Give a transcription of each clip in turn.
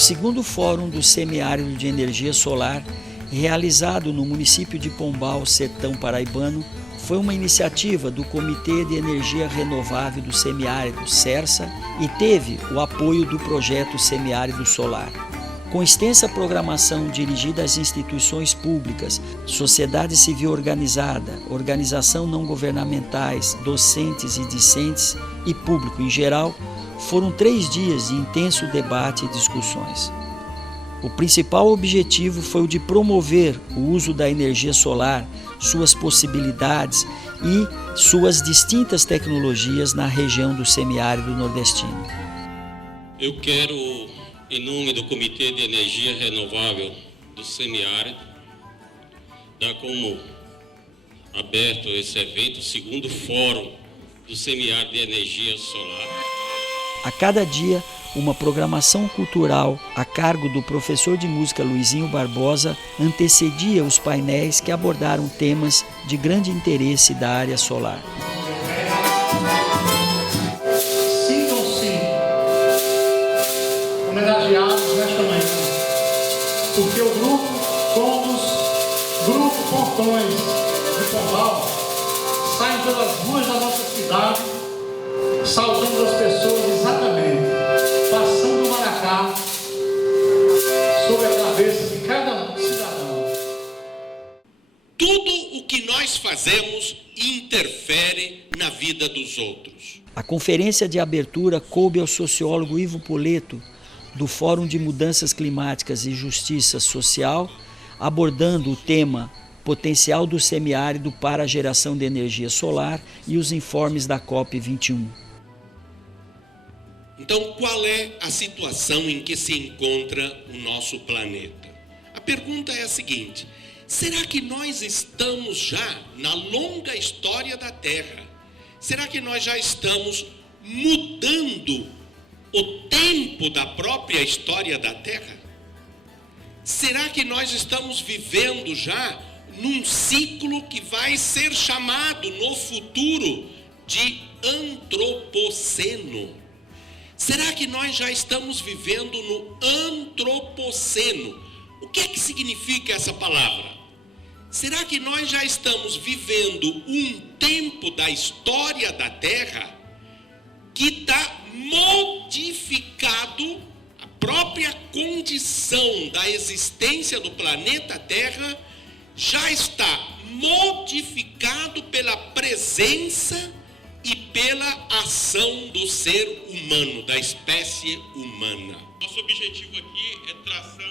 segundo Fórum do Semiárido de Energia Solar, realizado no município de Pombal, sertão paraibano, foi uma iniciativa do Comitê de Energia Renovável do Semiárido, CERSA, e teve o apoio do projeto Semiárido Solar. Com extensa programação dirigida às instituições públicas, sociedade civil organizada, organização não governamentais, docentes e discentes e público em geral, foram 3 dias de intenso debate e discussões. O principal objetivo foi o de promover o uso da energia solar, suas possibilidades e suas distintas tecnologias na região do semiárido nordestino. Eu quero, em nome do Comitê de Energia Renovável do Semiárido, dar como aberto esse evento, o segundo Fórum do Semiárido de Energia Solar. A cada dia, uma programação cultural a cargo do professor de música Luizinho Barbosa antecedia os painéis que abordaram temas de grande interesse da área solar. Sintam-se homenageados nesta manhã, porque o grupo Somos, Grupo Pontões de Pombal, saem pelas ruas da nossa cidade, saudando as pessoas exatamente, passando o maracá sobre a cabeça de cada cidadão. Tudo o que nós fazemos interfere na vida dos outros. A conferência de abertura coube ao sociólogo Ivo Poleto, do Fórum de Mudanças Climáticas e Justiça Social, abordando o tema Potencial do Semiárido para a Geração de Energia Solar e os informes da COP21. Então, qual é a situação em que se encontra o nosso planeta? A pergunta é a seguinte: será que nós estamos já na longa história da Terra? Será que nós já estamos mudando o tempo da própria história da Terra? Será que nós estamos vivendo já num ciclo que vai ser chamado no futuro de antropoceno? Será que nós já estamos vivendo no antropoceno? O que é que significa essa palavra? Será que nós já estamos vivendo um tempo da história da Terra que está modificado, a própria condição da existência do planeta Terra já está modificado pela presença e pela ação do ser humano, da espécie humana? Nosso objetivo aqui é traçar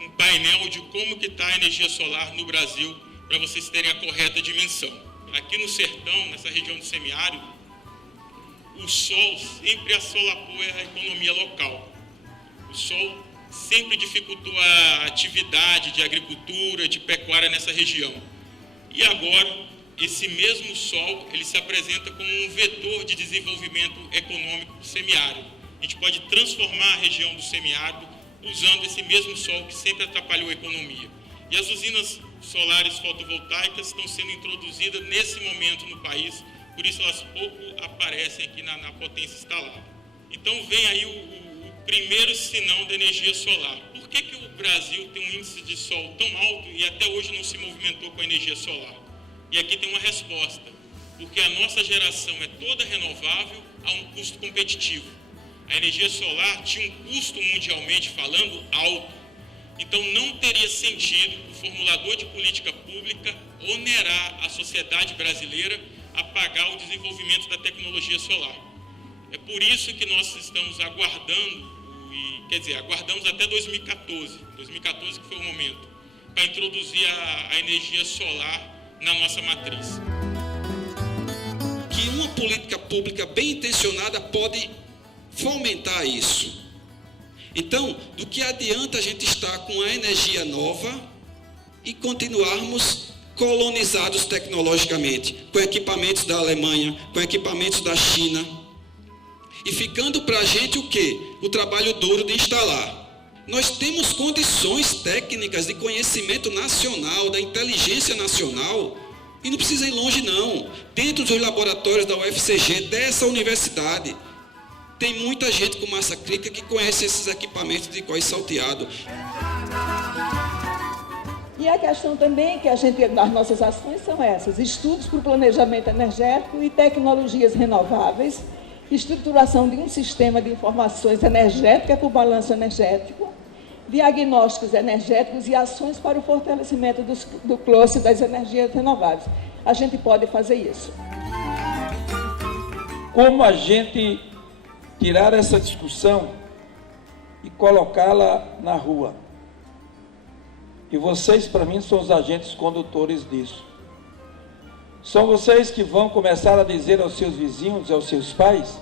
um painel de como que está a energia solar no Brasil, para vocês terem a correta dimensão. Aqui no sertão, nessa região do semiárido, o sol sempre assolapou a economia local. O sol sempre dificultou a atividade de agricultura, de pecuária nessa região. E agora, esse mesmo sol, ele se apresenta como um vetor de desenvolvimento econômico do semiárido. A gente pode transformar a região do semiárido usando esse mesmo sol que sempre atrapalhou a economia. E as usinas solares fotovoltaicas estão sendo introduzidas nesse momento no país, por isso elas pouco aparecem aqui na potência instalada. Então vem aí o primeiro sinão da energia solar. Por que o Brasil tem um índice de sol tão alto e até hoje não se movimentou com a energia solar? E aqui tem uma resposta, porque a nossa geração é toda renovável a um custo competitivo. A energia solar tinha um custo mundialmente falando alto, então não teria sentido o formulador de política pública onerar a sociedade brasileira a pagar o desenvolvimento da tecnologia solar. É por isso que nós estamos aguardando, aguardamos até 2014 que foi o momento, para introduzir a energia solar na nossa matriz. Que uma política pública bem intencionada pode fomentar isso. Então, do que adianta a gente estar com a energia nova e continuarmos colonizados tecnologicamente, com equipamentos da Alemanha, com equipamentos da China, e ficando para a gente o quê? O trabalho duro de instalar. Nós temos condições técnicas de conhecimento nacional, da inteligência nacional, e não precisa ir longe não. Dentro dos laboratórios da UFCG, dessa universidade, tem muita gente com massa crítica que conhece esses equipamentos de cós salteado. E a questão também que as nossas ações são essas: estudos para o planejamento energético e tecnologias renováveis, estruturação de um sistema de informações energéticas para o balanço energético, diagnósticos energéticos e ações para o fortalecimento do cluster das energias renováveis. A gente pode fazer isso. Como a gente tirar essa discussão e colocá-la na rua? E vocês, para mim, são os agentes condutores disso. São vocês que vão começar a dizer aos seus vizinhos, aos seus pais,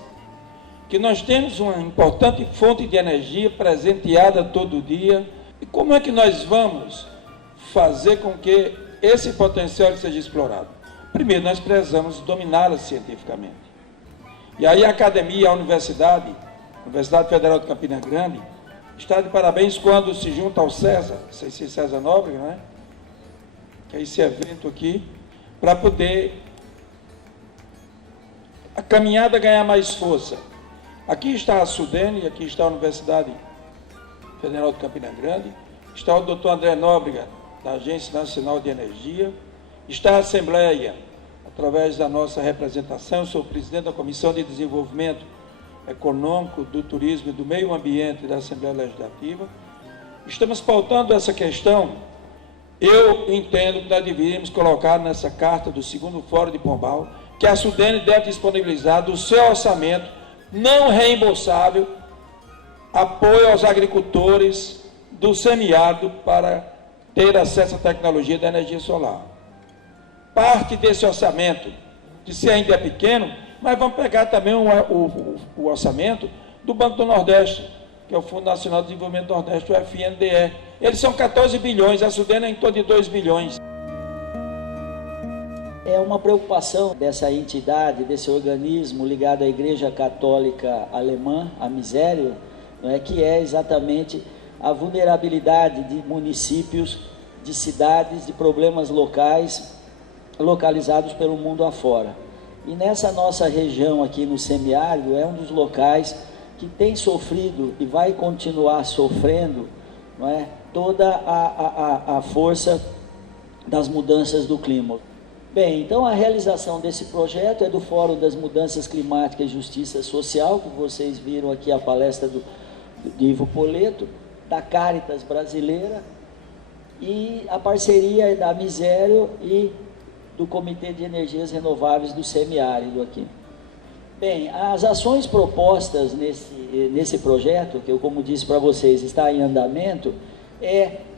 que nós temos uma importante fonte de energia presenteada todo dia. E como é que nós vamos fazer com que esse potencial seja explorado? Primeiro, nós precisamos dominá-la cientificamente. E aí a academia, a Universidade Federal de Campina Grande, está de parabéns quando se junta ao César, não sei se é César Nóbrega, né? Que é esse evento aqui, para poder a caminhada ganhar mais força. Aqui está a Sudene, aqui está a Universidade Federal de Campina Grande, está o Dr. André Nóbrega, da Agência Nacional de Energia, está a Assembleia, através da nossa representação. Eu sou o presidente da Comissão de Desenvolvimento Econômico, do Turismo e do Meio Ambiente da Assembleia Legislativa. Estamos pautando essa questão. Eu entendo que nós deveríamos colocar nessa carta do segundo Fórum de Pombal que a Sudene deve disponibilizar do seu orçamento não reembolsável apoio aos agricultores do semiárido para ter acesso à tecnologia da energia solar. Parte desse orçamento, que se ainda é pequeno, mas vamos pegar também o orçamento do Banco do Nordeste, que é o Fundo Nacional de Desenvolvimento do Nordeste, o FNDE. Eles são 14 bilhões, a Sudene é em torno de 2 bilhões. É uma preocupação dessa entidade, desse organismo ligado à Igreja Católica Alemã, a Misério, que é exatamente a vulnerabilidade de municípios, de cidades, de problemas locais, localizados pelo mundo afora. E nessa nossa região aqui no semiárido, é um dos locais que tem sofrido e vai continuar sofrendo, toda a força das mudanças do clima. Bem, então a realização desse projeto é do Fórum das Mudanças Climáticas e Justiça Social, que vocês viram aqui a palestra de Ivo Poleto, da Caritas Brasileira, e a parceria da Misério e do Comitê de Energias Renováveis do Semiárido aqui. Bem, as ações propostas nesse projeto, que eu, como disse para vocês, está em andamento,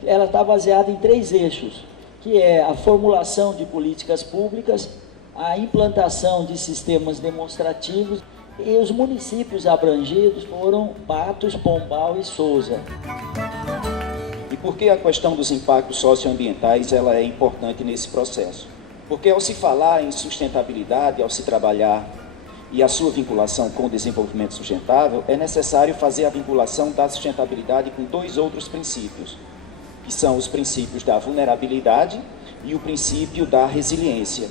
ela está baseada em 3 eixos, que é a formulação de políticas públicas, a implantação de sistemas demonstrativos, e os municípios abrangidos foram Patos, Pombal e Sousa. E por que a questão dos impactos socioambientais ela é importante nesse processo? Porque ao se falar em sustentabilidade, ao se trabalhar e a sua vinculação com o desenvolvimento sustentável, é necessário fazer a vinculação da sustentabilidade com 2 outros princípios, que são os princípios da vulnerabilidade e o princípio da resiliência.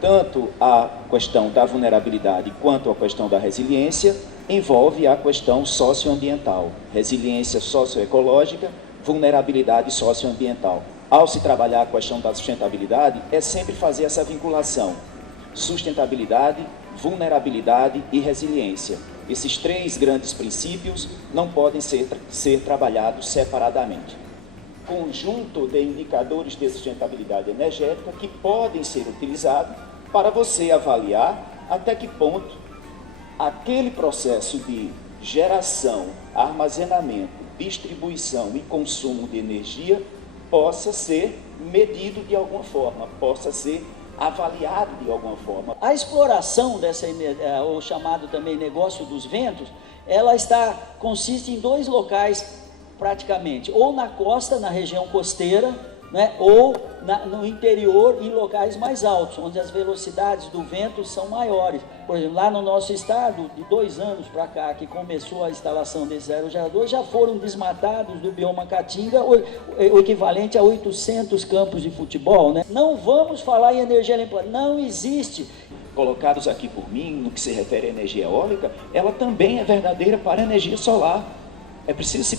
Tanto a questão da vulnerabilidade quanto a questão da resiliência envolve a questão socioambiental, resiliência socioecológica, vulnerabilidade socioambiental. Ao se trabalhar a questão da sustentabilidade, é sempre fazer essa vinculação: sustentabilidade, vulnerabilidade e resiliência. Esses 3 grandes princípios não podem ser trabalhados separadamente. Conjunto de indicadores de sustentabilidade energética que podem ser utilizados para você avaliar até que ponto aquele processo de geração, armazenamento, distribuição e consumo de energia possa ser medido de alguma forma, possa ser avaliado de alguma forma. A exploração dessa, o chamado também negócio dos ventos, ela consiste em 2 locais praticamente, ou na costa, na região costeira, ou no interior, em locais mais altos, onde as velocidades do vento são maiores. Por exemplo, lá no nosso estado, de 2 anos para cá, que começou a instalação desses aerogeradores, já foram desmatados do bioma Caatinga o equivalente a 800 campos de futebol. Não vamos falar em energia limpa, não existe. colocados aqui por mim, no que se refere à energia eólica, ela também é verdadeira para a energia solar. É preciso se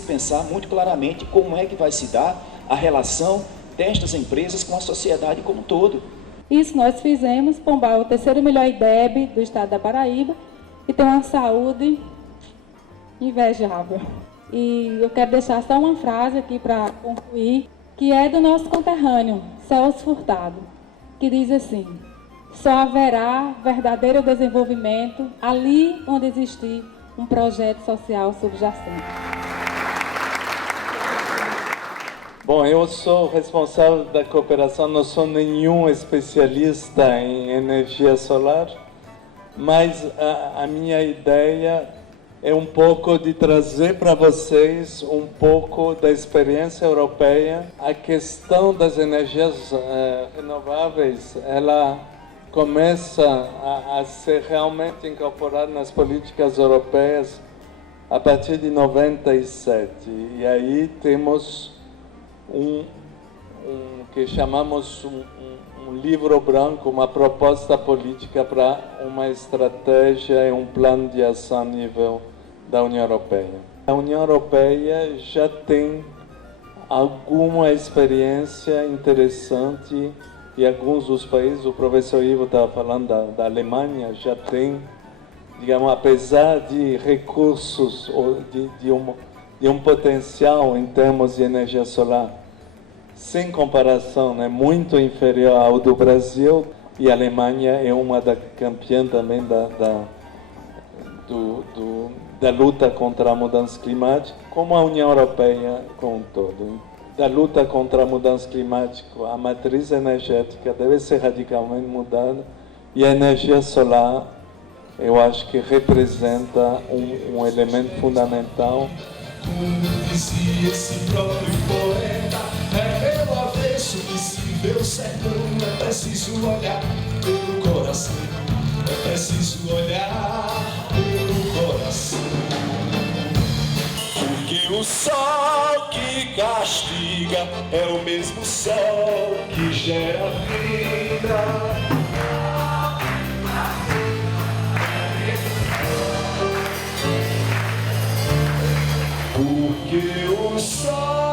pensar muito claramente como é que vai se dar a relação destas empresas com a sociedade como um todo. Isso nós fizemos. Pombal é o terceiro melhor IDEB do estado da Paraíba e tem uma saúde invejável. E eu quero deixar só uma frase aqui para concluir, que é do nosso conterrâneo, Celso Furtado, que diz assim: só haverá verdadeiro desenvolvimento ali onde existir um projeto social subjacente. Bom, eu sou responsável da cooperação, não sou nenhum especialista em energia solar, mas a minha ideia é um pouco de trazer para vocês um pouco da experiência europeia. A questão das energias renováveis, ela começa a ser realmente incorporada nas políticas europeias a partir de 97. E aí temos um que chamamos um livro branco, uma proposta política para uma estratégia e um plano de ação a nível da União Europeia. A União Europeia já tem alguma experiência interessante e alguns dos países, o professor Ivo estava falando da Alemanha, já tem, digamos, apesar de recursos ou de um potencial em termos de energia solar, sem comparação, né, muito inferior ao do Brasil, e a Alemanha é uma da campeã também da luta contra a mudança climática, como a União Europeia como um todo. Da luta contra a mudança climática, a matriz energética deve ser radicalmente mudada, e a energia solar, eu acho que representa um elemento fundamental. Como dizia esse próprio poeta, é meu avesso que se vê o sertão. É preciso olhar pelo coração, é preciso olhar pelo coração. Porque o sol que castiga é o mesmo sol que gera vida. Porque o sol